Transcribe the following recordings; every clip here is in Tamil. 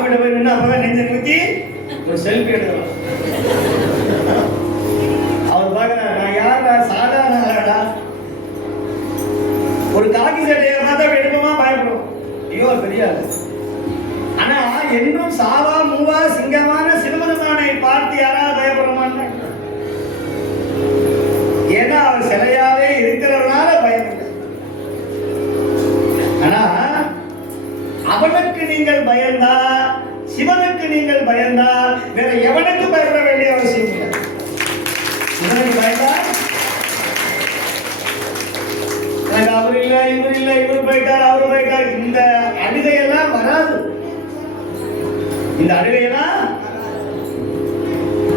சுவாமியிட போய் நின்று அப்பதான் நெஞ்ச நிறுத்தி ஒரு செல்ஃபி எடுக்கலாம். அவர் பார்க்கிறார், நான் யாரா? சாதாரண ஆளாடா. ஒரு காக்கி சட்டையை பார்த்தா எடுப்பமா பயப்படும், ஐயோ தெரியாது. ஆனா இன்னும் சாவா மூவா சிங்கமான சிவபெருமானை பார்த்து யாராவது பயப்படுறோமான்னு? ஏன்னா அவர் சிலையாவே இருக்கிறதுனால பயம் இல்லை. ஆனா அவனுக்கு நீங்கள் பயந்தா, சிவனுக்கு நீங்கள் பயந்தா வேற எவனுக்கு பயப்பட வேண்டிய அவசியம் இல்லை. சிவனுக்கு பயந்தா எனக்கு அவர் இல்ல, இவர் இல்ல, இவர் போயிட்டார், அவரு போயிட்டார், இந்த அழுகையெல்லாம் வராது. இந்த அழுகையெல்லாம்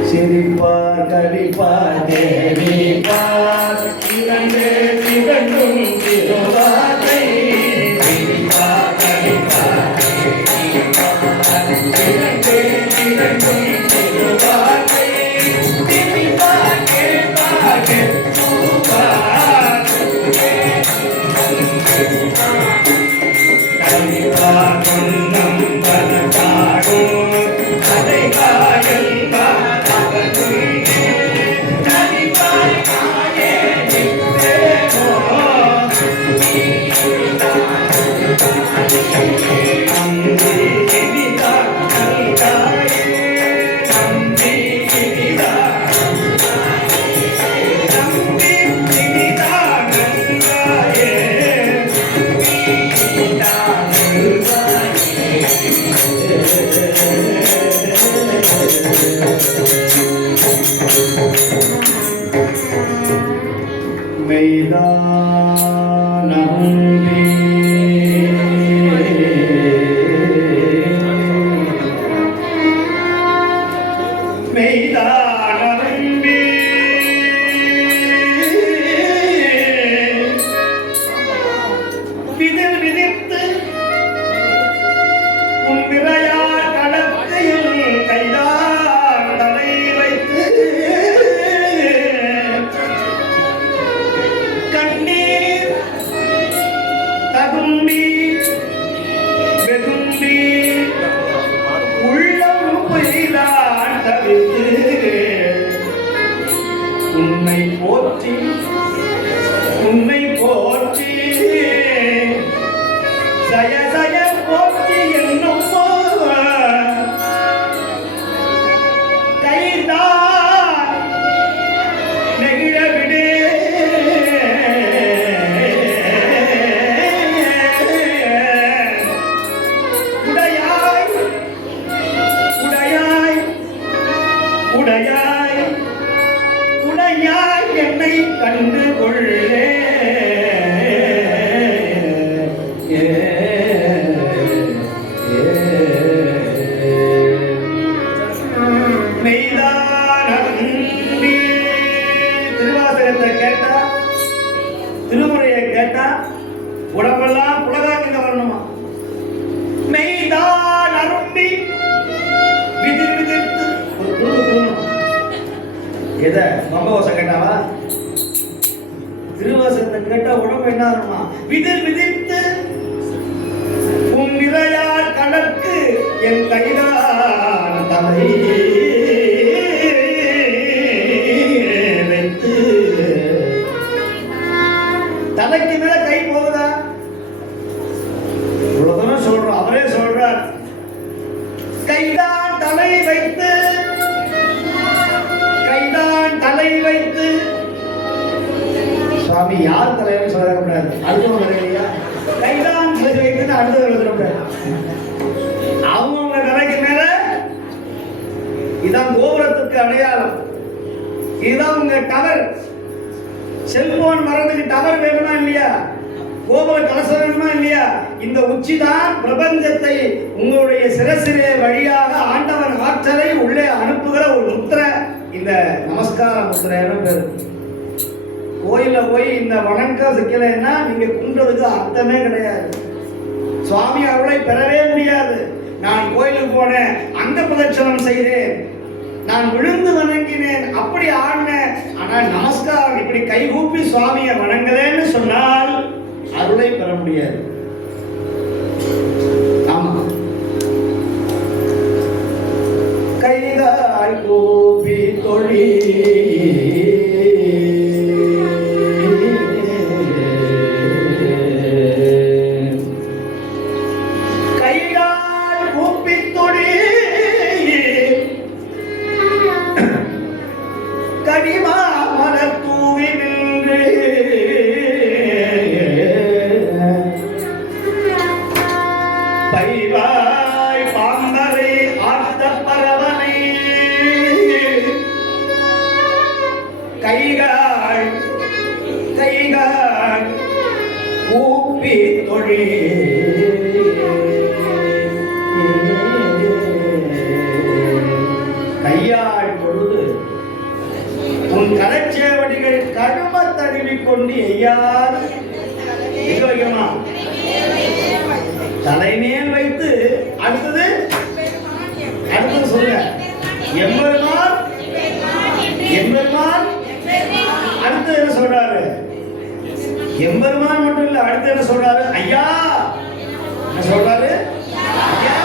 சிரிப்பார் கழிப்பார் தேவிப்பார் இரண்டு திகழும் திருவார்த்தை. சிரிப்பார் கழிப்பார் தேவிப்பார் இரண்டு திகழும் திருவார்த்தை. சிரிப்பார் கேட்பார் கேட்பார் கழிப்பார் கொன்னம் பலகாடும் கதைகாயல் உன்னை போற்றி உன்னை போற்றி சய சய போற்றி என்னும் கைதான் நெகிழ விடு. உடையாய் உடையாய் உடையாய் உடையாய் என்னை கண்டு கொள்ளே. திருவாசகத்தை கேட்டா, திருமுறையை கேட்டா உடம்பெல்லாம் புலகாக்கிங்க வரணுமா? மெய்தான் அரும்பி விதிர் விதிர்த்து ஒரு துணு துணும். எதை மம்பவாசம் கேட்டாவா? திருவாசகத்தை கேட்டா உடம்பு என்ன ஆகுமா? விதிர் விதிர்த்து உன் நிறையார் கடற்கு என் கைதான் தலை வைத்து. தலைக்கு மேல கை போகுதா? இவ்வளவுதான் சொல்றோம். அவரே சொல்றார், கைதான் தலை வைத்து, கைதான் தலை வைத்து. சுவாமி யார் தலைவன் சொல்லக்கூடாது, அடுத்தவங்க இல்லையா? கைதான் தலை வைத்து அடுத்தவங்க சொல்லக்கூடாது. அவங்கவுங்க தலைக்கு மேல இதான் கோபுரத்துக்கு அடையாளம். இதுதான் உங்க டவர். செல்போன் வர்றதுக்கு டவர் வேணுமா இல்லையா? கோபுர கலசம் வேணுமா இல்லையா? இந்த உச்சி தான் பிரபஞ்சத்தை உங்களுடைய சிரசிலே வழியாக ஆண்டவன் ஆற்றலை உள்ளே அனுப்புகிற ஒரு முத்திரை. இந்த நமஸ்கார முத்திரைன்னு பேரு. கோயில போய் இந்த வணக்கம் சிக்கலைன்னா நீங்க குன்றதுக்கு அர்த்தமே கிடையாது. சுவாமி அருளை பெறவே முடியாது. நான் கோயிலுக்கு போனேன், அங்க பிரதட்சணம் செய்தேன், நான் விழுந்து வணங்கினேன், அப்படி ஆடினேன், ஆனால் நமஸ்காரம் இப்படி கைகூப்பி சுவாமியை வணங்கலேன்னு சொன்னால் அருளை பெற முடியாது. ஆமா, பைவாய் பாம்பரை ஆர்த்த பரவனை கைகாள் கைகாள் கூப்பி கையாள் பொழுது உன் கரச்சேவடிகள் கடும தழுவிக் கொண்டு எய்யாது எங்க வைக்கணும் தலைமேல் வைத்து அடுத்தது சொல்லுங்க எம்பெருமான் எம்பெருமான் அடுத்து என்ன சொல்றாரு எம்பெருமான் மட்டும் இல்ல அடுத்து என்ன சொல்றாரு ஐயா என்ன சொல்றாரு ஐயா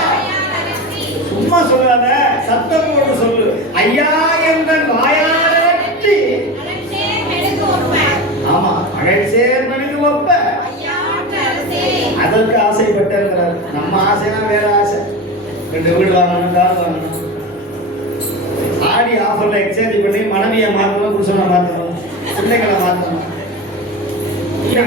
சும்மா சொல்லாத சத்தம் போட்டு சொல்லு ஐயா என்ற வாயாடி ஆமா அழல் சேர் மனித ஒப்ப அதற்கு ஆசைப்பட்டிருக்கிறார் நம்ம ஆசைனா வேற ஆசை 2 வீடு வாங்கணும் கார் வாங்கணும் ஆடி ஆஃபர்ல எக்ஸ்சேஞ்ச் பண்ணி மனைவியை மாற்றணும் புருஷனை மாற்றணும் பிள்ளைகளை மாற்றணும்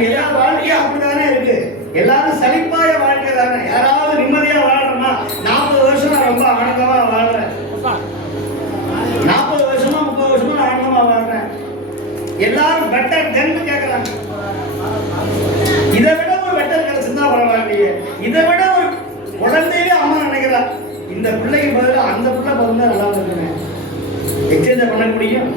எல்லா வாழ்க்கையும் அப்படித்தானே இருக்கு எல்லாரும் சலிப்பாய வாழ்க்கை தானே யாராவது நிம்மதியா வாழ்றோமா 40 வருஷம் நான் ரொம்ப ஆனந்தமா வாழ்றேன் 40 வருஷமா 30 வருஷமா நான் ஆனந்தமா வாழ்றேன் எல்லாரும் பெட்டர் தென்னு கேட்கறாங்க இதை விட ஒரு பெட்டர் கிடைச்சிருந்தா பரவாயில்லையே இதை விட ஒரு குழந்தையிலே அம்மா நினைக்கிறா இந்த பிள்ளைக்கு பதிலாக அந்த பிள்ளை பிறந்தா நல்லா இருக்குங்க எக்ஸ்சேஞ்ச் பண்ண முடியும்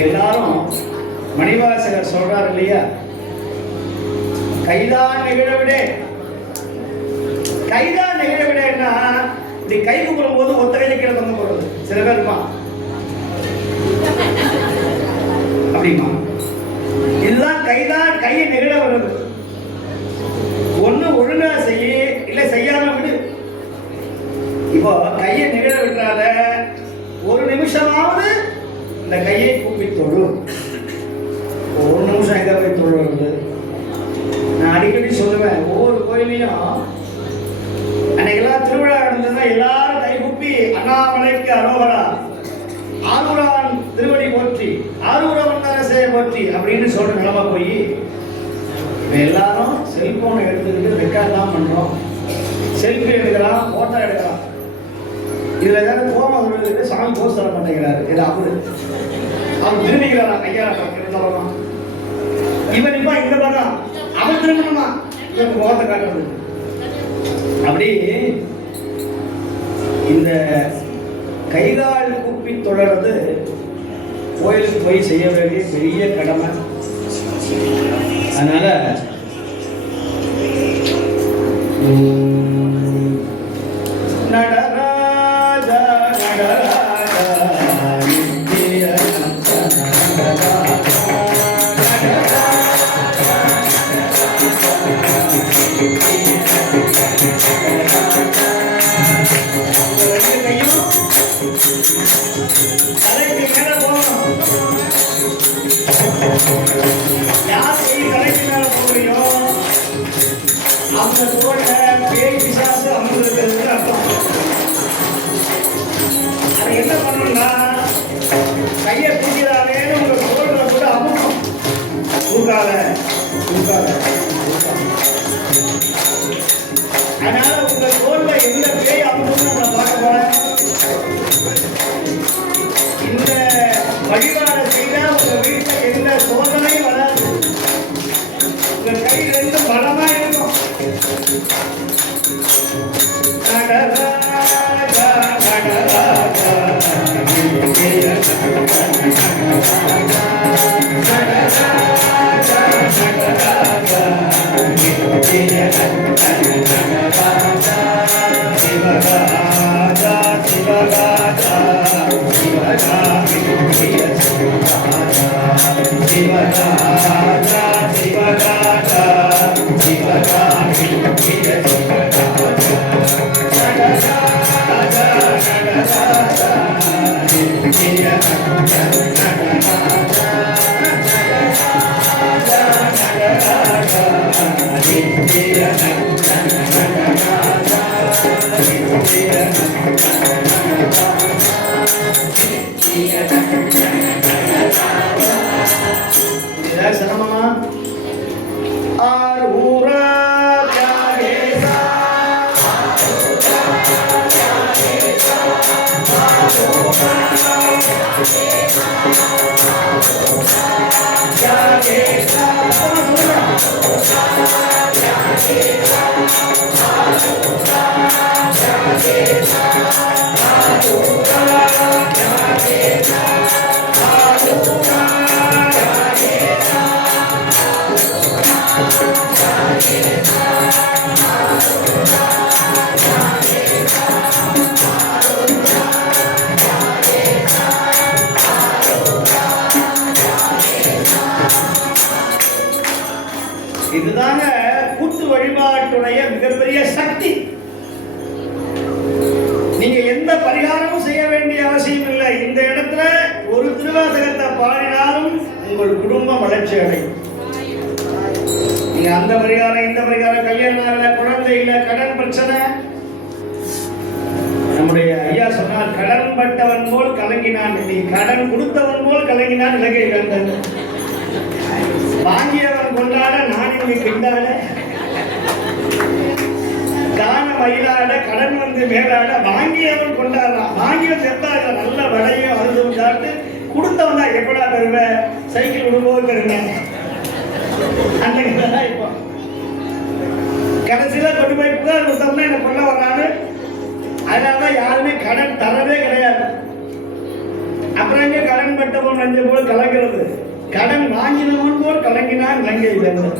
எல்லாரும் மணிவாசகர் சொல்றாரு இல்லையா கைதான் நிகழவிடே கைதான் நிகழவிடேன்னா இப்படி கை கூப்பிடும் போது ஒத்த கையை கீழே தொங்க போடுறது சில பேர் இருப்பான் அப்படிமா இதுதான் கைதான் கையை நிகழ வருது ஒண்ணு ஒழுங்கா செய்ய இல்ல செய்யாம விடு இப்போ கையை நிகழ விட்டால ஒரு நிமிஷமாவது இந்த கையை கூப்பி தொழும் ஒரு நிமிஷம் எங்க போய் தொழுவது நான் அடிக்கடி சொல்லுவேன் ஒவ்வொரு கோயிலையும் அன்னைக்கெல்லாம் திருவிழா நடந்ததுன்னா எல்லாரும் கை கூப்பி அண்ணாமலைக்கு அரோகரா ஆரூரான் திருவடி போற்றி ஆரூரவன் அரசே போற்றி அப்படின்னு சொல்ற நிலைமை போய் எல்லாரும் செல்போனை எடுத்துக்கிட்டு ரெக்கார்ட் தான் பண்றோம் செல்ஃபி எடுக்கலாம் போட்டோ எடுக்கலாம் இதுல ஏதாவது கோபம் வருது சாமி போஸ்ட் தர மாட்டேங்கிறாரு இது அவர் திரும்பிக்கிறாரா ஐயா இருந்தவரும் இவன் இப்ப இந்த பக்கம் அவன் திரும்பணுமா இவன் கோபத்தை காட்டுறது அப்படி இந்த கைகால் கூப்பி தொடர்றது கோயிலுக்கு போய் செய்ய வேண்டிய பெரிய கடமை அதனால நடராஜா தலைக்கு மேல போகணும் யார் தலைக்கு மேல போகலையோ அந்த தோட பேய் பிசாசு அமர்ந்திருக்கிறது அர்த்தம் அது என்ன பண்ணணும்னா கையை தூக்கிறாலேன்னு உங்க தோல்ல கூட அமுக்கும் தூக்காத தூக்காத அதனால உங்க தோல்ல எந்த பேய் அமுக்கும்னு நம்ம பார்க்க போறேன் இந்த வழிபாடு செய்தா உங்க வீட்டில் எந்த சோதனையும் வராது உங்க கை ரெண்டு பலமா இருக்கும் நடராஜா நடராஜா சிவராஜா சிவராஜா சிவராஜா சிவராஜா சிவராஜா Yeah. இதுதாங்க கூட்டு வழிபாட்டுடைய மிகப்பெரிய சக்தி. நீங்க எந்த பரிகாரமும் செய்ய வேண்டிய அவசியம் இல்லை. இந்த இடத்துல ஒரு திருவாசகத்தை பாடினாலும் உங்கள் குடும்பம் வளர்ச்சி அடையும். நீங்க அந்த பரிகாரம் இந்த பரிகாரம், கல்யாணம் இல்லை, குழந்தை இல்லை, கடன் பிரச்சனை, நம்முடைய ஐயா சொன்னால் கடன் பட்டவன் போல் கலங்கினான், நீ கடன் கொடுத்தவன் போல் கலங்கினான் இலங்கை கண்டன். வாங்கியவன் கொண்டாட நான் இங்கு கிண்டாட, தான மயிலாட கடன் வந்து மேலாட, வாங்கியவன் கொண்டாடுறான், வாங்கியவன் செத்தாட நல்ல வடையும் அழுதும் சாப்பிட்டு கொடுத்தவன் தான் எப்படா தருவ, சைக்கிள் விடும்போது தருவேன். அந்த இப்போ கடைசியில கொண்டு போய் புகார் கொடுத்தோம்னா என்ன கொள்ள வராது. அதனாலதான் யாருமே கடன் தரவே கிடையாது. அப்புறம் எங்க கடன் பட்டவன் நஞ்ச போல் கலங்கிறது, கடன் வாங்கினவன் போல் கலங்கினான் இலங்கை வேந்தன்,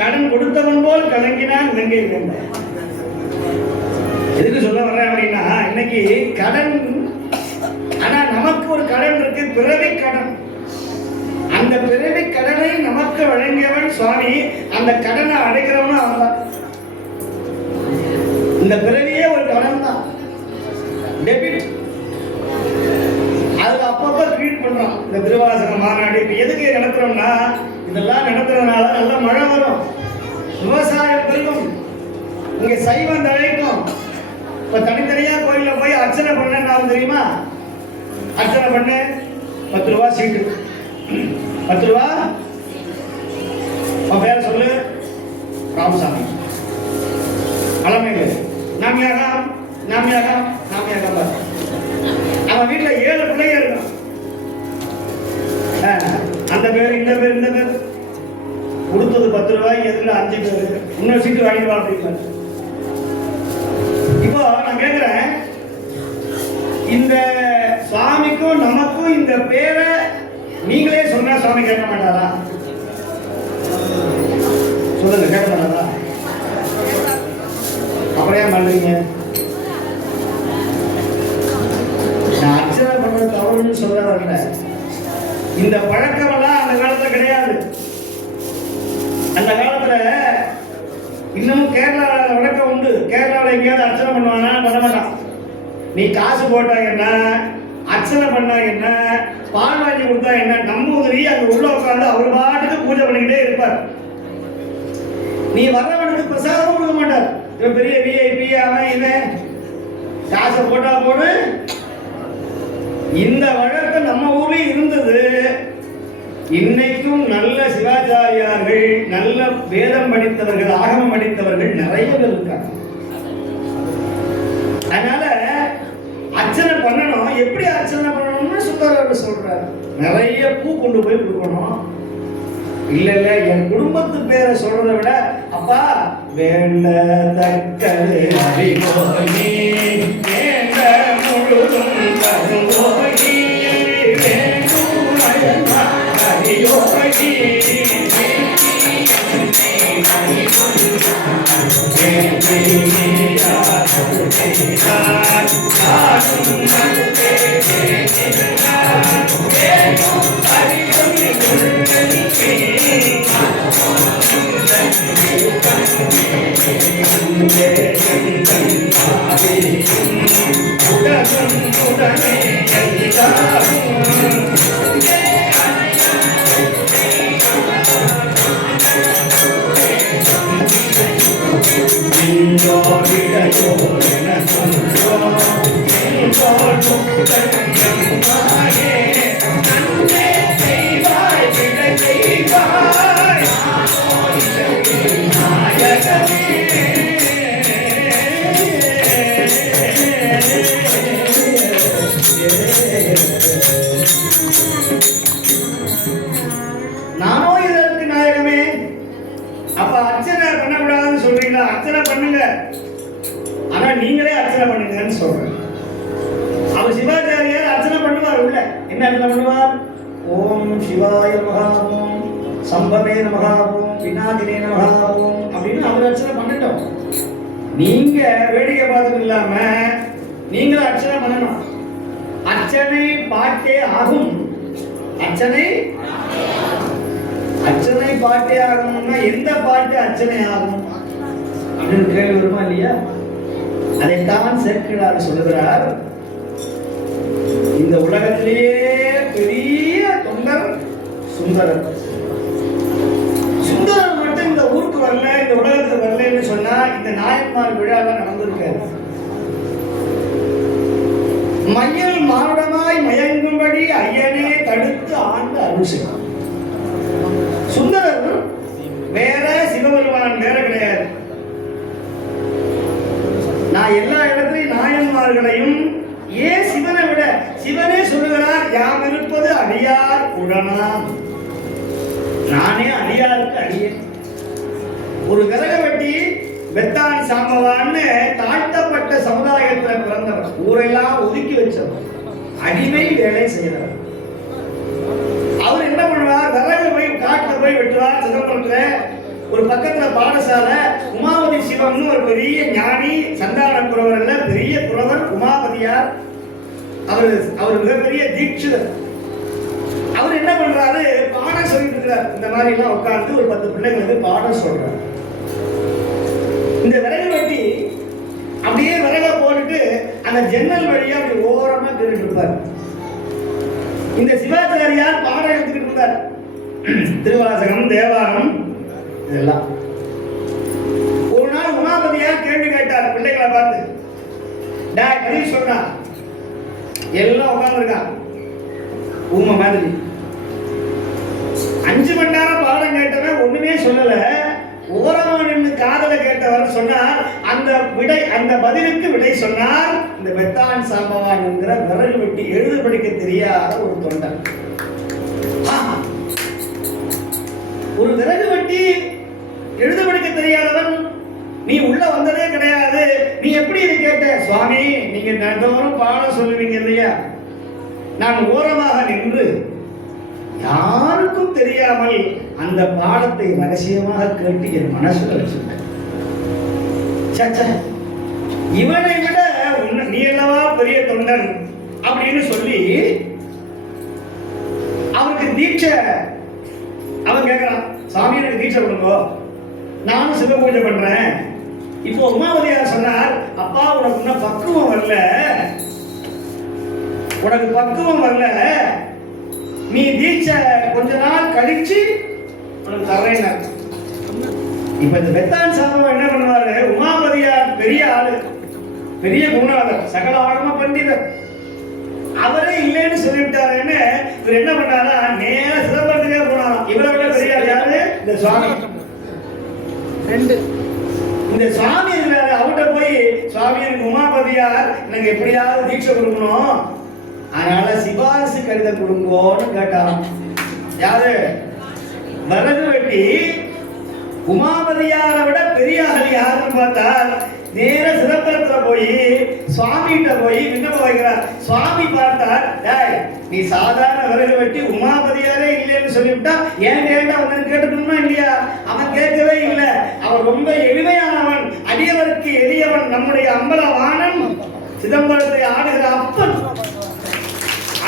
கடன் கொடுத்தவன் போல் கலங்கினான் இலங்கை வேந்தன். எதுக்கு சொல்ல வர்றேன் அப்படின்னா, இன்னைக்கு கடன், ஆனா நமக்கு ஒரு கடன் இருக்கு, பிறவி கடன். அந்த பிறவி கடனை நமக்கு வழங்கியவன் சுவாமி, அந்த கடனை அடைக்கிறவனும் அவன். இந்த பிறவியே ஒரு கடன் தான், டெபிட். அது அப்பப்போ ட்ரீட் பண்றோம். இந்த திருவாசக மாநாடு இப்ப எதுக்கு நடத்துறோம்னா, இதெல்லாம் நடத்துறதுனால நல்ல மழை வரும், விவசாயம் பெருகும், இங்க சைவம் தழைக்கும். இப்ப தனித்தனியா கோயில போய் அர்ச்சனை பண்ண தெரியுமா, அர்ச்சனை பண்ண 10 ரூபா சீட்டு, 10 ரூபா. அவன் பேர சொல்லு, ராமசாமி, அலமையில நாமியாகம், நாமியாகம், நாமியாகம். அவன் வீட்டுல 7 பிள்ளைங்க இருக்கும். அந்த பேர் இந்த பேர் இந்த பேர் கொடுத்தது 10 ரூபாய்க்கு, எதுல 5 பேர் இன்னொரு சீட்டு வாங்கிட்டு வா அப்படின்னு. இப்போ நான் கேட்கிறேன், இந்த சுவாமிக்கும் நமக்கும் இந்த பேரை நீங்களே சொன்னா சுவாமி கேட்க மாட்டாரா? சொல்லுங்க, கேட்க மாட்டாரா? அப்புறம் ஏன் பண்றீங்க? நான் அர்ச்சனை பண்றது தவறுன்னு சொல்ல வரல. இந்த பழக்கமெல்லாம் அந்த காலத்துல கிடையாது. அந்த காலத்துல இன்னமும் கேரளாவில் வழக்கம் உண்டு. கேரளாவில் எங்கேயாவது அர்ச்சனை பண்ணுவானா? பண்ண மாட்டான். நீ காசு போட்டா என்ன, அர்ச்சனை பண்ணா என்ன, பால் வாங்கி கொடுத்தா என்ன, நம்பூதிரி அங்க உள்ள உட்காந்து அவர் பாட்டுக்கு பூஜை பண்ணிக்கிட்டே இருப்பார். நீ வர்றவனுக்கு பிரசாதமும் கொடுக்க மாட்டார். இவன் பெரிய விஐபி, அவன் இவன் காசை போட்டா போடு. இந்த வழக்கம் நம்ம ஊர்லயும் இருந்தது. இன்னைக்கும் நல்ல சிவாச்சாரியார்கள், நல்ல வேதம் படித்தவர்கள், ஆகமம் படித்தவர்கள் நிறைய பேர் இருக்காங்க. அதனால அர்ச்சனை பண்ணணும். எப்படி அர்ச்சனை பண்ணணும்னு சுத்தரவர் சொல்றாரு. நிறைய பூ கொண்டு போய் கொடுக்கணும். இல்ல இல்ல, என் குடும்பத்து பேரை சொல்றதை விட, அப்பா வேண்டத்தக்கது அறிவோகி, வேண்ட முழுதும் தருவோகி, வேண்டும் அறியோகி, சொன்னா நீங்களே அர்ச்சனை பண்ணுங்கன்னு சொல்றேன். அவர் சிவாச்சாரியார் அர்ச்சனை பண்ணுவார். உள்ள என்ன அர்ச்சனை பண்ணுவார்? ஓம் சிவாய நமஹ, ஓம் சம்பவே நமஹ, ஓம் விநாதினே நமஹ, ஓம் அப்படின்னு அவர் அர்ச்சனை பண்ணட்டும். நீங்க வேடிக்கை பார்த்துட்டு இல்லாம நீங்களும் அர்ச்சனை பண்ணணும். அர்ச்சனை பாட்டே ஆகும். அர்ச்சனை பாட்டே ஆகணும்னா எந்த பாட்டு அர்ச்சனை ஆகும் அப்படின்னு கேள்வி வருமா இல்லையா? அதைத்தான் சேர்க்கிறார் சொல்லுகிறார். இந்த உலகத்திலேயே பெரிய தொண்டர் சுந்தரர். சுந்தரர் மட்டும் இந்த ஊருக்கு வரல, இந்த உலகத்துக்கு வரலன்னு சொன்னா இந்த நாயன்மார் விழாவில் நடந்திருக்காரு. மையல் மானுடமாய் மயங்கும்படி ஐயனே தடுத்து ஆண்டு அருள் செய்வார். சுந்தரர் வேற, சிவபெருமான் வேற கிடையாது. நான் எல்லா இடத்திலையும் நாயன்மார்களையும் ஏன் சிவனை விட, சிவனே சொல்லுகிறார் யாம் இருப்பது அடியார் உடனாம், நானே அடியாருக்கு அடியேன். ஒரு விறக வெட்டி பெத்தான் சாம்பவான்னு தாழ்த்தப்பட்ட சமுதாயத்துல பிறந்தவர், ஊரெல்லாம் ஒதுக்கி வச்சவர், அடிமை வேலை செய்யறவர். அவர் என்ன பண்ணுவார்? விறகு போய் காட்டுல போய் வெட்டுவார். சிதம்பரத்துல ஒரு பக்கத்துல பாடசாலை, உமாபதி சிவம்னு ஒரு பெரிய ஞானி, சந்தான புரவர்ல பெரிய புரவர் உமாபதியார். அவர் மிகப்பெரிய தீட்சிதர். அவர் என்ன பண்றாரு? பாடம் சொல்லிட்டு இருக்கிறார். இந்த மாதிரி எல்லாம் உட்கார்ந்து ஒரு 10 பிள்ளைங்களுக்கு பாடம் சொல்றாரு. இந்த விறகு வெட்டி அப்படியே விறக போட்டுட்டு அந்த ஜன்னல் வழியா அப்படி ஓரமா கேட்டுட்டு இருப்பார். இந்த சிவாச்சாரியார் பாடம் எடுத்துக்கிட்டு இருந்தார். திருவாசகம், தேவாரம் இதெல்லாம். ஒரு நாள் உமாபதியார் கேள்வி கேட்டார் பிள்ளைகளை பார்த்து. பதில் சொன்னா எல்லாம் உட்கார்ந்து இருக்கான் ஊமை மாதிரி. 5 மணி நேரம் பாடம் கேட்டவன் ஒண்ணுமே சொல்லல. ஓரமா நின்று காதல கேட்டவர் சொன்னார், அந்த பதிலுக்கு விடை சொன்னார் இந்த பெத்தான் சாம்பவான் என்கிற விறகு வெட்டி எழுத படிக்க தெரியாத ஒரு தொண்டன். ஒரு விறகு வெட்டி எழுத படிக்க தெரியாதவன், நீ உள்ள வந்ததே கிடையாது, நீ எப்படி இது கேட்ட? சுவாமி, நீங்க தினந்தோறும் பாடம் சொல்லுவீங்க இல்லையா, நான் ஓரமாக நின்று யாருக்கும் தெரியாமல் அந்த பாடத்தை ரகசியமாக கேட்டு என் மனசுல வச்சிருக்கேன். இவனை விட நீ அல்லவா பெரிய தொண்டன் அப்படின்னு சொல்லி அவனுக்கு தீட்சை அவன் கேட்கிறான். சாமி, எனக்கு தீட்சை கொடுங்க, நானும் சிவ பூஜை பண்றேன். இப்போ உமாவதியார் சொன்னார், அப்பா உனக்கு இன்னும் பக்குவம் வரல, உனக்கு பக்குவம் வரல, நீ தீட்சை கொஞ்ச நாள் கழிச்சு உனக்கு தர்றேன். இப்ப இந்த பெத்தான் சாம்பவன் என்ன பண்ணுவாரு? உமாபதியார் பெரிய ஆளு, பெரிய குருநாதர், சகல ஆகம பண்டிதர், அவரே இல்லைன்னு சொல்லிவிட்டாருன்னு இவர் என்ன பண்ணாரா? நேர சிதம்பரத்துக்கே போனாராம். இவரை விட பெரிய யாரு? இந்த சுவாமி. இந்த சுவாமி இருக்கிறாரு. அவர்கிட்ட போய், சுவாமி, எனக்கு உமாபதியார் எனக்கு எப்படியாவது தீட்சை கொடுக்கணும், அதனால சிபாரிசு கடிதம் கொடுங்கோன்னு கேட்டாராம். யாரு? விறகு வெட்டி உமாபதியாரை விட பெரிய ஆள் யாருன்னு பார்த்தா நேர சிதம்பரத்துல போய் சுவாமிகிட்ட போய் விண்ணப்பம் வைக்கிறார். சுவாமி பார்த்தார், நீ சாதாரண விறகு வெட்டி உமாபதியாரே இல்லைன்னு சொல்லிவிட்டா ஏன் கேட்டா அவன் கேட்டுக்கணுமா இல்லையா? அவன் கேட்கவே இல்லை. அவன் ரொம்ப எளிமையானவன், அடியவருக்கு எளியவன், நம்முடைய அம்பலவாணன், சிதம்பரத்தை ஆடுகிற அப்பன்.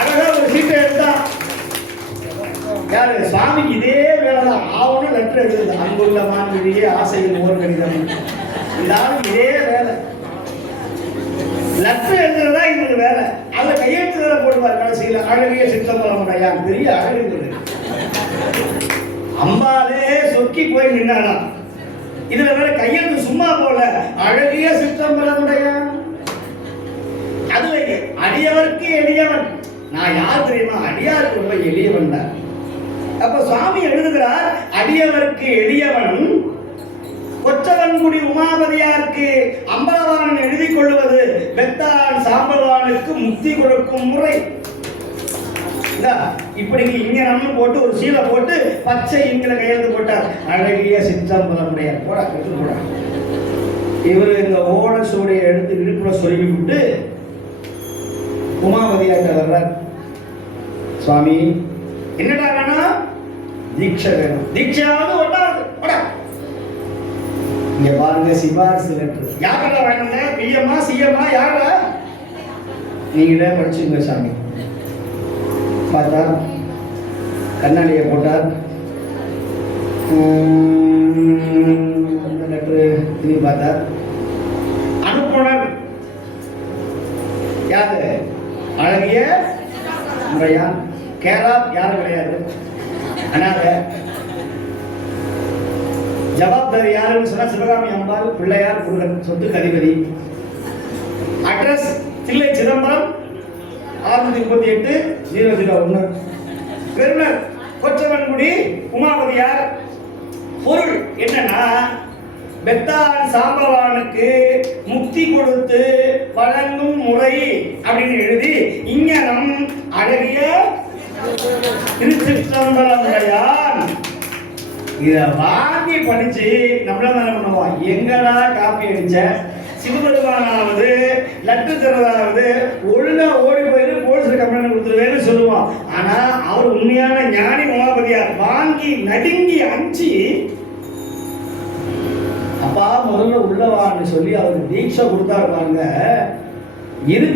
அழகா ஒரு சீட்டை எடுத்தா யாரு? சுவாமி இதே வேலைதான் ஆவணும். லெட்டர் எழுதுது, அங்குள்ள மாண்புமிகு ஆசையின் ஓர் கடிதம். இந்த ஆளு இதே வேலை, லெட்டர் எழுதுறதா இவருக்கு வேலை. அதுல கையெழுத்து வேலை போடுவார். கடைசியில் அழகிய சித்தம்பலமுடையா பெரிய அழகு. அம்பாலே சொக்கி போய் நின்னாலாம். இதுல வேற கையெழுத்து சும்மா போல, அழகிய சித்தம்பலமுடையா. அதுல அடியவருக்கு எளியவன். நான் யார் தெரியுமா? அடியாருக்கு ரொம்ப எளியவன் தான். அப்ப சுவாமி எழுதுகிறார், அடியவருக்கு எளியவன், கொற்றவன்குடி உமாபதியாருக்கு அம்பலவாணன் எழுதி கொள்வது பெத்தான் சாம்பவானுக்கு முக்தி கொடுக்கும் முறை. இப்படி இங்க நம்ம போட்டு ஒரு சீலை போட்டு பச்சை இங்கில கையெழுத்து போட்டார். அழகிய சித்தம்பலமுடையார் போடா, போடா. இவர் இந்த ஓட சூடையை எடுத்து இடுப்புல சொருகி விட்டு உமாபதியாட்ட வர்றார். சுவாமி என்னடா வேணும்? தீட்சை வேணும். தீட்சையாவது ஒட்டாது. இங்க பாருங்க, சிபாரிசு லெட்டர். யாரா வேணுங்க? பிஎம்மா சிஎம்மா யாரா? நீங்களே படிச்சுங்க சாமி. பார்த்தா கண்ணாடியை போட்டார். லெட்டரு திரும்பி பார்த்தார். அனுப்புனர் யாரு? அழகிய முறையா? கேரா யாரும் கிடையாது, அனாத. ஜவாப்தாரி யாருன்னு சொன்னா சிவகாமி அம்பாள், பிள்ளையார் முருகன், சொத்துக்கு அதிபதி. அட்ரஸ் தில்லை சிதம்பரம் 638-001. பெருனர் கொற்றவன்குடி உமாபதியார். பொருள் என்னன்னா, பெத்தான் சாம்பவானுக்கு முக்தி கொடுத்து வழங்கும் முறை அப்படின்னு எழுதி இங்கனம் அழகிய திருச்சிற்றம்பலமுடையான். இத வாங்கி படிச்சு நம்மள என்ன பண்ணுவோம்? எங்கடா காப்பி அடிச்ச சிவபெருமானாவது லட்டு தரதாவது ஒழுங்கா ஓடி போயிரு போலீஸ்ல கம்ப்ளைண்ட் கொடுத்துருவேன்னு சொல்லுவோம். ஆனா அவர் உண்மையான ஞானி உமாபதியார். வாங்கி நடுங்கி அஞ்சு அப்பா முதல்ல உள்ளவான்னு சொல்லி அவருக்கு தீட்சை கொடுத்தாரு பாருங்க. இரு